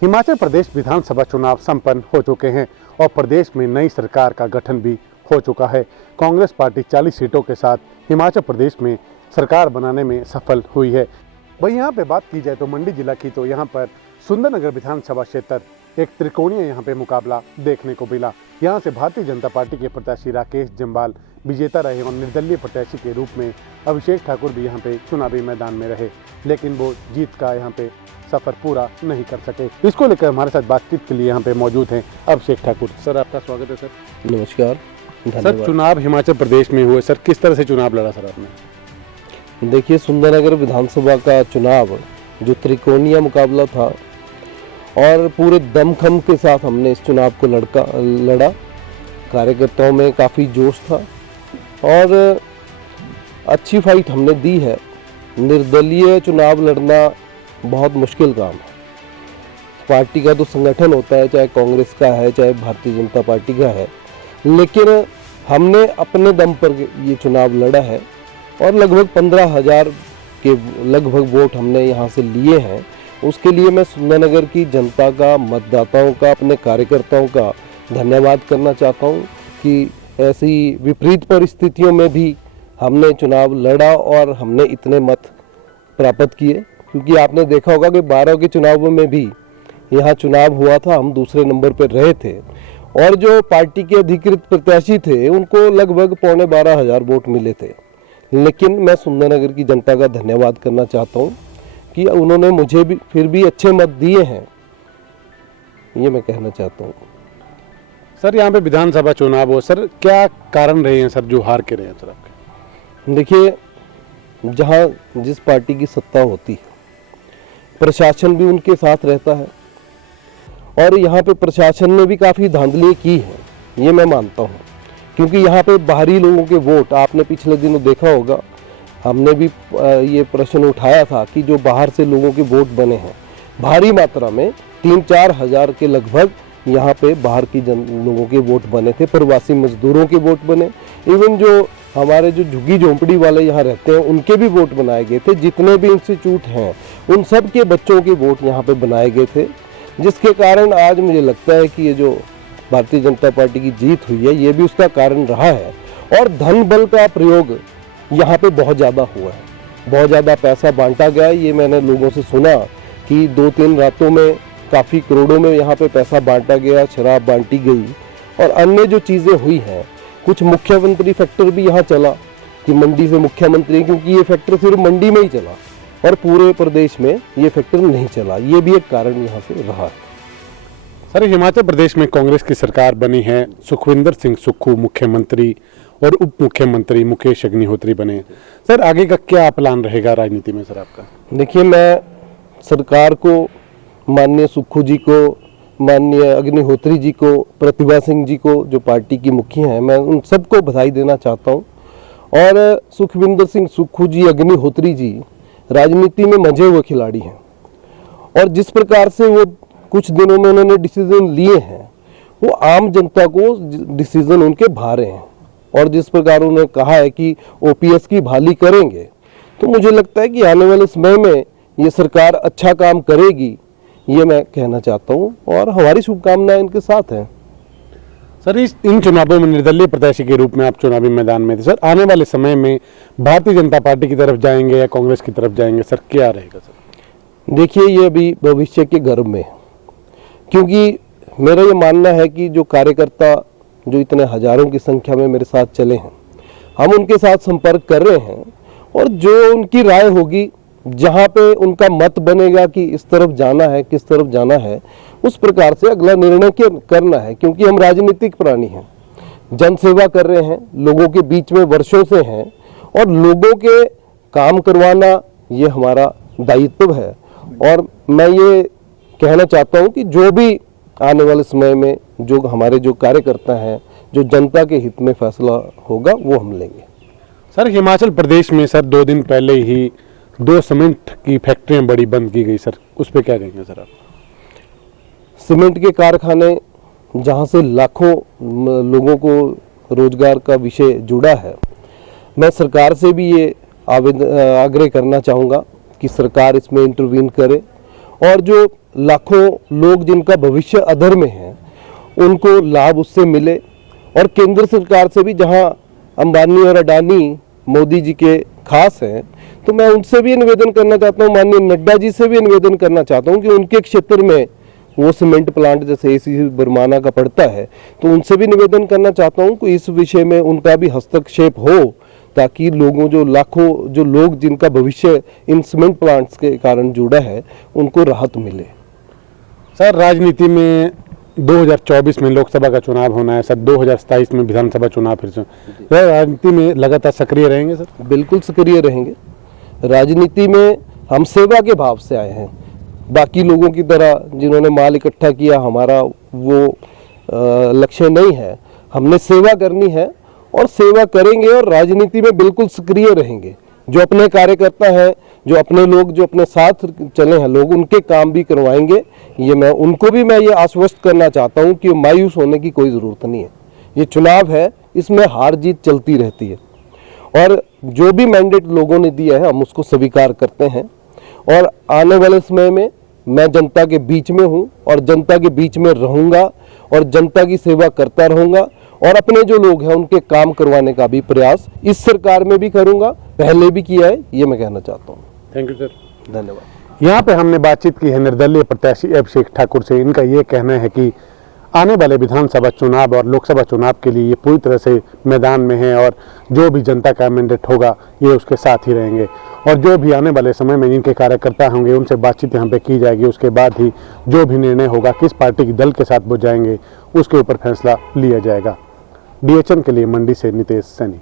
हिमाचल प्रदेश विधानसभा चुनाव संपन्न हो चुके हैं और प्रदेश में नई सरकार का गठन भी हो चुका है। कांग्रेस पार्टी 40 सीटों के साथ हिमाचल प्रदेश में सरकार बनाने में सफल हुई है। वहीं यहाँ पे बात की जाए तो मंडी जिला की, तो यहाँ पर सुंदरनगर विधानसभा क्षेत्र एक त्रिकोणीय यहाँ पे मुकाबला देखने को मिला। यहाँ से भारतीय जनता पार्टी के प्रत्याशी राकेश जम्वाल विजेता रहे और निर्दलीय प्रत्याशी के रूप में अभिषेक ठाकुर भी यहाँ पे चुनावी मैदान में रहे, लेकिन वो जीत का यहाँ पे सफर पूरा नहीं कर सके। इसको लेकर हमारे साथ बातचीत के लिए यहाँ पे मौजूद हैं अभिषेक ठाकुर। सर, आपका स्वागत है। सर नमस्कार, सर, चुनाव हिमाचल प्रदेश में हुए, सर किस तरह से चुनाव लड़ा सर आपने? देखिए, सुंदरनगर विधानसभा का चुनाव जो त्रिकोणीय मुकाबला था और पूरे दमखम के साथ हमने इस चुनाव को लड़ा। कार्यकर्ताओं में काफ़ी जोश था और अच्छी फाइट हमने दी है। निर्दलीय चुनाव लड़ना बहुत मुश्किल काम है। पार्टी का तो संगठन होता है, चाहे कांग्रेस का है चाहे भारतीय जनता पार्टी का है, लेकिन हमने अपने दम पर ये चुनाव लड़ा है और लगभग 15,000 के लगभग वोट हमने यहाँ से लिए हैं। उसके लिए मैं सुंदरनगर की जनता का, मतदाताओं का, अपने कार्यकर्ताओं का धन्यवाद करना चाहता हूँ कि ऐसी विपरीत परिस्थितियों में भी हमने चुनाव लड़ा और हमने इतने मत प्राप्त किए। क्योंकि आपने देखा होगा कि 12 के चुनावों में भी यहाँ चुनाव हुआ था, हम दूसरे नंबर पर रहे थे और जो पार्टी के अधिकृत प्रत्याशी थे उनको लगभग 12,500 वोट मिले थे। लेकिन मैं सुंदरनगर की जनता का धन्यवाद करना चाहता हूँ कि उन्होंने मुझे भी फिर भी अच्छे मत दिए हैं, ये मैं कहना चाहता हूँ। सर, यहाँ पे विधानसभा चुनाव हो, सर क्या कारण रहे हैं सर जो हार के रहे हैं सर आपके? देखिए, जहाँ जिस पार्टी की सत्ता होती है प्रशासन भी उनके साथ रहता है और यहाँ पे प्रशासन ने भी काफ़ी धांधली की है, ये मैं मानता हूँ। क्योंकि यहाँ पे बाहरी लोगों के वोट, आपने पिछले दिनों देखा होगा, हमने भी ये प्रश्न उठाया था कि जो बाहर से लोगों के वोट बने हैं भारी मात्रा में 3-4 हज़ार के लगभग यहाँ पे बाहर की लोगों के वोट बने थे, प्रवासी मजदूरों के वोट बने, इवन जो हमारे जो झुग्गी झोंपड़ी वाले यहाँ रहते हैं उनके भी वोट बनाए गए थे। जितने भी इंस्टीट्यूट हैं उन सब के बच्चों के वोट यहाँ पे बनाए गए थे, जिसके कारण आज मुझे लगता है कि ये जो भारतीय जनता पार्टी की जीत हुई है ये भी उसका कारण रहा है। और धन बल का प्रयोग यहाँ पे बहुत ज़्यादा हुआ है, बहुत ज़्यादा पैसा बांटा गया है। ये मैंने लोगों से सुना कि 2-3 रातों में काफ़ी करोड़ों में यहाँ पे पैसा बांटा गया, शराब बांटी गई और अन्य जो चीज़ें हुई हैं। कुछ मुख्यमंत्री फैक्टर भी यहाँ चला कि मंडी से मुख्यमंत्री, क्योंकि ये फैक्टर सिर्फ मंडी में ही चला और पूरे प्रदेश में ये फैक्टर नहीं चला, ये भी एक कारण यहाँ से रहा है। सर, हिमाचल प्रदेश में कांग्रेस की सरकार बनी है, सुखविंदर सिंह सुक्खू मुख्यमंत्री और उप मुख्यमंत्री मुकेश अग्निहोत्री बने। सर, आगे का क्या प्लान रहेगा राजनीति में सर आपका? देखिए, मैं सरकार को, माननीय सुक्खू जी को, माननीय अग्निहोत्री जी को, प्रतिभा सिंह जी को जो पार्टी की मुखिया हैं, मैं उन सबको बधाई देना चाहता हूं। और सुखविंदर सिंह सुक्खू जी, अग्निहोत्री जी राजनीति में मंझे हुए खिलाड़ी हैं और जिस प्रकार से वो कुछ दिनों में उन्होंने डिसीजन लिए हैं वो आम जनता को डिसीजन उनके भारे हैं। और जिस प्रकार उन्होंने कहा है कि ओपीएस की बहाली करेंगे, तो मुझे लगता है कि आने वाले समय में ये सरकार अच्छा काम करेगी, ये मैं कहना चाहता हूँ और हमारी शुभकामनाएं इनके साथ हैं। सर, इन चुनावों में निर्दलीय प्रत्याशी के रूप में आप चुनावी मैदान में थे। सर, आने वाले समय में भारतीय जनता पार्टी की तरफ जाएंगे या कांग्रेस की तरफ जाएंगे, सर क्या रहेगा सर? देखिए, ये अभी भविष्य के गर्भ में, क्योंकि मेरा ये मानना है कि जो कार्यकर्ता जो इतने हजारों की संख्या में मेरे साथ चले हैं, हम उनके साथ संपर्क कर रहे हैं और जो उनकी राय होगी, जहाँ पे उनका मत बनेगा कि इस तरफ जाना है, किस तरफ जाना है, उस प्रकार से अगला निर्णय करना है। क्योंकि हम राजनीतिक प्राणी हैं, जनसेवा कर रहे हैं, लोगों के बीच में वर्षों से हैं और लोगों के काम करवाना ये हमारा दायित्व है। और मैं ये कहना चाहता हूँ कि जो भी आने वाले समय में जो हमारे जो कार्यकर्ता हैं, जो जनता के हित में फैसला होगा वो हम लेंगे। सर, हिमाचल प्रदेश में सर 2 दिन पहले ही 2 सीमेंट की फैक्ट्रियां बड़ी बंद की गई, सर उस पर क्या कहेंगे सर आप? सीमेंट के कारखाने जहां से लाखों लोगों को रोजगार का विषय जुड़ा है, मैं सरकार से भी ये आग्रह करना चाहूँगा कि सरकार इसमें इंटरवीन करे और जो लाखों लोग जिनका भविष्य अधर में है उनको लाभ उससे मिले। और केंद्र सरकार से भी, जहां अंबानी और अडानी मोदी जी के खास हैं, तो मैं उनसे भी निवेदन करना चाहता हूं, माननीय नड्डा जी से भी निवेदन करना चाहता हूं कि उनके क्षेत्र में वो सीमेंट प्लांट जैसे एसीसी बरमाना का पड़ता है, तो उनसे भी निवेदन करना चाहता हूं कि इस विषय में उनका भी हस्तक्षेप हो, ताकि लोगों जो लाखों जो लोग जिनका भविष्य इन सीमेंट प्लांट्स के कारण जुड़ा है उनको राहत मिले। सर, राजनीति में 2024 में लोकसभा का चुनाव होना है सर, 2027 में विधानसभा चुनाव फिर से, राजनीति में लगातार सक्रिय रहेंगे सर? बिल्कुल सक्रिय रहेंगे। राजनीति में हम सेवा के भाव से आए हैं, बाकी लोगों की तरह जिन्होंने माल इकट्ठा किया, हमारा वो लक्ष्य नहीं है। हमने सेवा करनी है और सेवा करेंगे और राजनीति में बिल्कुल सक्रिय रहेंगे। जो अपने कार्यकर्ता हैं, जो अपने लोग, जो अपने साथ चले हैं लोग, उनके काम भी करवाएंगे। ये मैं उनको भी मैं ये आश्वस्त करना चाहता हूँ कि मायूस होने की कोई ज़रूरत नहीं है। ये चुनाव है, इसमें हार जीत चलती रहती है और जो भी मैंडेट लोगों ने दिया है हम उसको स्वीकार करते हैं। और आने वाले समय में मैं जनता के बीच में हूँ और जनता के बीच में रहूँगा और जनता की सेवा करता रहूँगा और अपने जो लोग हैं उनके काम करवाने का भी प्रयास इस सरकार में भी करूँगा, पहले भी किया है, ये मैं कहना चाहता हूँ। Thank you sir. धन्यवाद। यहाँ पे हमने बातचीत की है निर्दलीय प्रत्याशी अभिषेक ठाकुर से। इनका ये कहना है कि आने वाले विधानसभा चुनाव और लोकसभा चुनाव के लिए ये पूरी तरह से मैदान में है और जो भी जनता का मैंडेट होगा ये उसके साथ ही रहेंगे और जो भी आने वाले समय में इनके कार्यकर्ता होंगे उनसे बातचीत यहाँ पे की जाएगी। उसके बाद ही जो भी निर्णय होगा, किस पार्टी की दल के साथ वो जाएंगे, उसके ऊपर फैसला लिया जाएगा। DHN के लिए मंडी से नितेश सैनी।